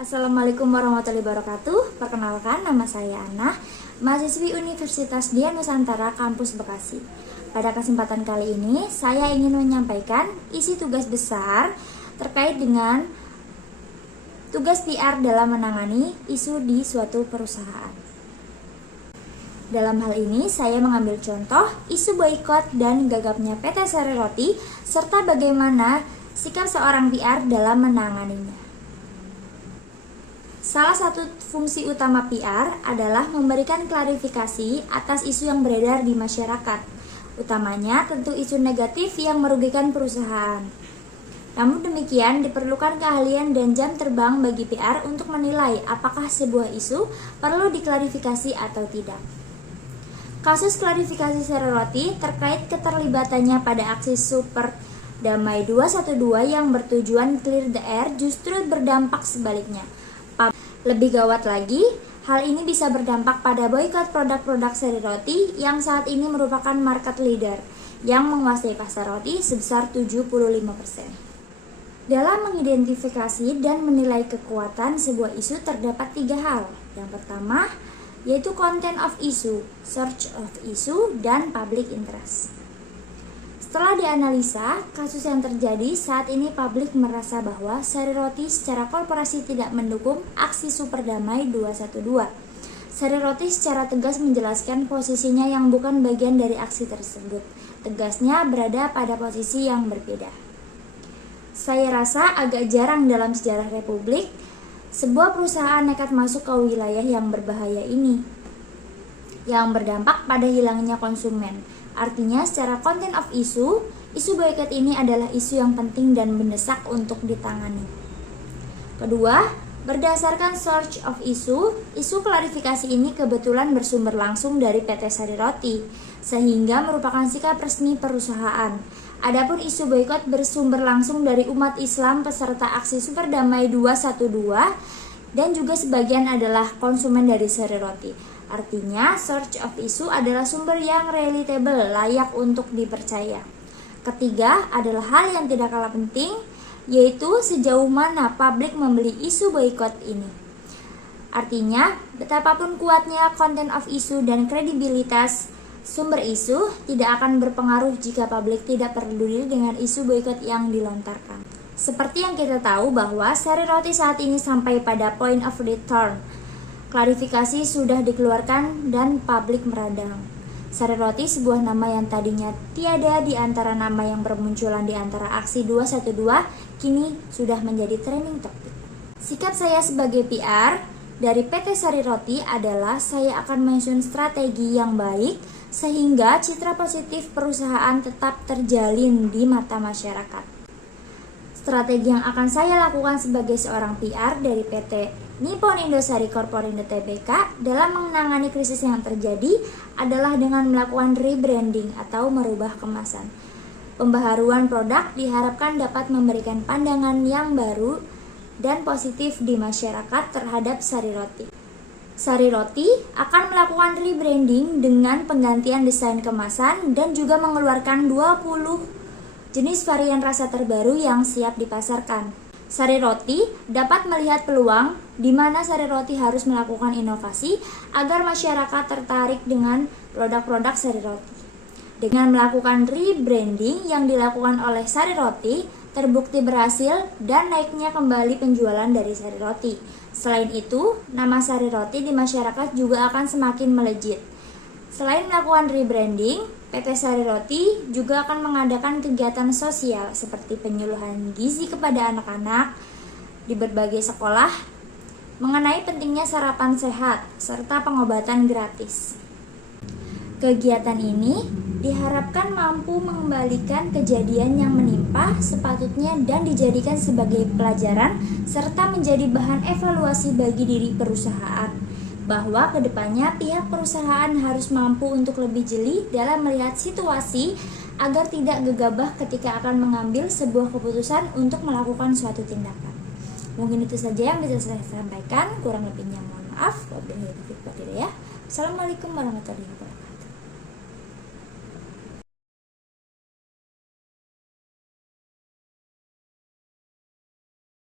Assalamualaikum warahmatullahi wabarakatuh. Perkenalkan, nama saya Ana, mahasiswi Universitas Dian Nusantara Kampus Bekasi. Pada kesempatan kali ini, saya ingin menyampaikan isi tugas besar terkait dengan tugas PR dalam menangani isu di suatu perusahaan. Dalam hal ini, saya mengambil contoh isu boikot dan gagapnya PT Sari Roti, serta bagaimana sikap seorang PR dalam menanganinya. Salah satu fungsi utama PR adalah memberikan klarifikasi atas isu yang beredar di masyarakat, utamanya tentu isu negatif yang merugikan perusahaan. Namun demikian, diperlukan keahlian dan jam terbang bagi PR untuk menilai apakah sebuah isu perlu diklarifikasi atau tidak. Kasus klarifikasi Sari Roti terkait keterlibatannya pada aksi Super Damai 212 yang bertujuan clear the air justru berdampak sebaliknya. Lebih gawat lagi, hal ini bisa berdampak pada boikot produk-produk Sari Roti yang saat ini merupakan market leader yang menguasai pasar roti sebesar 75%. Dalam mengidentifikasi dan menilai kekuatan sebuah isu terdapat 3 hal. Yang pertama, yaitu content of issue, search of issue, dan public interest. Setelah dianalisa, kasus yang terjadi saat ini publik merasa bahwa Sari Roti secara korporasi tidak mendukung aksi Super Damai 212. Sari Roti secara tegas menjelaskan posisinya yang bukan bagian dari aksi tersebut. Tegasnya berada pada posisi yang berbeda. Saya rasa agak jarang dalam sejarah Republik sebuah perusahaan nekat masuk ke wilayah yang berbahaya ini, yang berdampak pada hilangnya konsumen. Artinya secara content of issue, isu boikot ini adalah isu yang penting dan mendesak untuk ditangani. Kedua, berdasarkan search of issue, isu klarifikasi ini kebetulan bersumber langsung dari PT Sari Roti, sehingga merupakan sikap resmi perusahaan. Adapun isu boikot bersumber langsung dari umat Islam peserta aksi Super Damai 212 dan juga sebagian adalah konsumen dari Sari Roti. Artinya, search of issue adalah sumber yang relatable, layak untuk dipercaya. Ketiga adalah hal yang tidak kalah penting, yaitu sejauh mana publik membeli isu boikot ini. Artinya, betapapun kuatnya content of issue dan kredibilitas sumber isu tidak akan berpengaruh jika publik tidak peduli dengan isu boikot yang dilontarkan. Seperti yang kita tahu bahwa Sari Roti saat ini sampai pada point of return. Klarifikasi sudah dikeluarkan dan publik meradang. Sari Roti sebuah nama yang tadinya tiada di antara nama yang bermunculan di antara aksi 212 kini sudah menjadi trending topic. Sikap saya sebagai PR dari PT Sari Roti adalah saya akan menyusun strategi yang baik sehingga citra positif perusahaan tetap terjalin di mata masyarakat. Strategi yang akan saya lakukan sebagai seorang PR dari PT Nippon Indosari Corporindo Tbk dalam menangani krisis yang terjadi adalah dengan melakukan rebranding atau merubah kemasan. Pembaharuan produk diharapkan dapat memberikan pandangan yang baru dan positif di masyarakat terhadap Sari Roti. Sari Roti akan melakukan rebranding dengan penggantian desain kemasan dan juga mengeluarkan 20 jenis varian rasa terbaru yang siap dipasarkan. Sari Roti dapat melihat peluang di mana Sari Roti harus melakukan inovasi agar masyarakat tertarik dengan produk-produk Sari Roti. Dengan melakukan rebranding yang dilakukan oleh Sari Roti, terbukti berhasil dan naiknya kembali penjualan dari Sari Roti. Selain itu, nama Sari Roti di masyarakat juga akan semakin melejit. Selain melakukan rebranding, PT Sari Roti juga akan mengadakan kegiatan sosial seperti penyuluhan gizi kepada anak-anak di berbagai sekolah mengenai pentingnya sarapan sehat serta pengobatan gratis. Kegiatan ini diharapkan mampu mengembalikan kejadian yang menimpa sepatutnya dan dijadikan sebagai pelajaran serta menjadi bahan evaluasi bagi diri perusahaan, bahwa kedepannya pihak perusahaan harus mampu untuk lebih jeli dalam melihat situasi agar tidak gegabah ketika akan mengambil sebuah keputusan untuk melakukan suatu tindakan. Mungkin itu saja yang bisa saya sampaikan, kurang lebihnya mohon maaf. Wabillahi taufiq wal hidayah. Assalamualaikum warahmatullahi wabarakatuh.